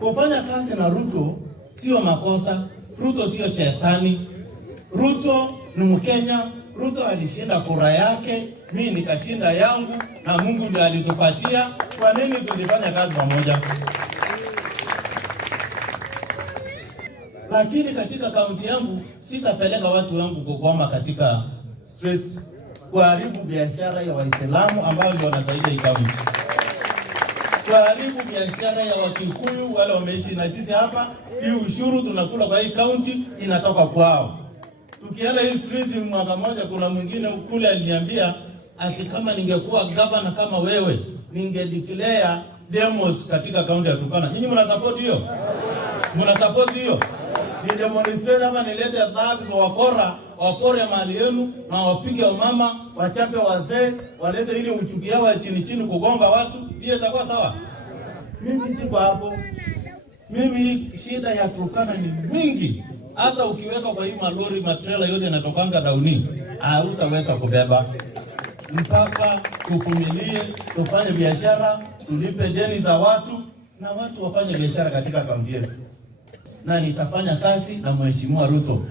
Kufanya kazi na Ruto sio makosa. Ruto sio shetani. Ruto ni Mkenya. Ruto alishinda kura yake, mimi nikashinda yangu, na Mungu ndiye alitupatia. Kwa nini tusifanye kazi pamoja? Lakini katika kaunti yangu sitapeleka watu wangu kugoma katika streets kuharibu biashara ya Waislamu ambao ndio wanasaidia hii kaunti, kuharibu biashara ya Wakikuyu wale wameishi na sisi hapa. Hii ushuru tunakula kwa hii kaunti inatoka kwao. Tukienda hii streets, mwaka mmoja kuna mwingine kule aliniambia ati kama ningekuwa governor kama wewe ningedeclare demos katika kaunti ya Turkana. Nyinyi mna support hiyo? Mna support hiyo? Ni demonstrate hapa, nilete thugs wapore mali yenu na wapige wamama, wachape wazee, walete ile uchuki yao ya chini kugonga watu. Hiyo itakuwa sawa? Mimi siko hapo. Mimi shida ya Turkana ni mingi. Hata ukiweka kwa hii malori matrela yote yanatokanga dauni, hutaweza kubeba. Mpaka tuvumilie, tufanye biashara, tulipe deni za watu na watu wafanye biashara katika kaunti yetu. Na nitafanya kazi na Mheshimiwa Ruto.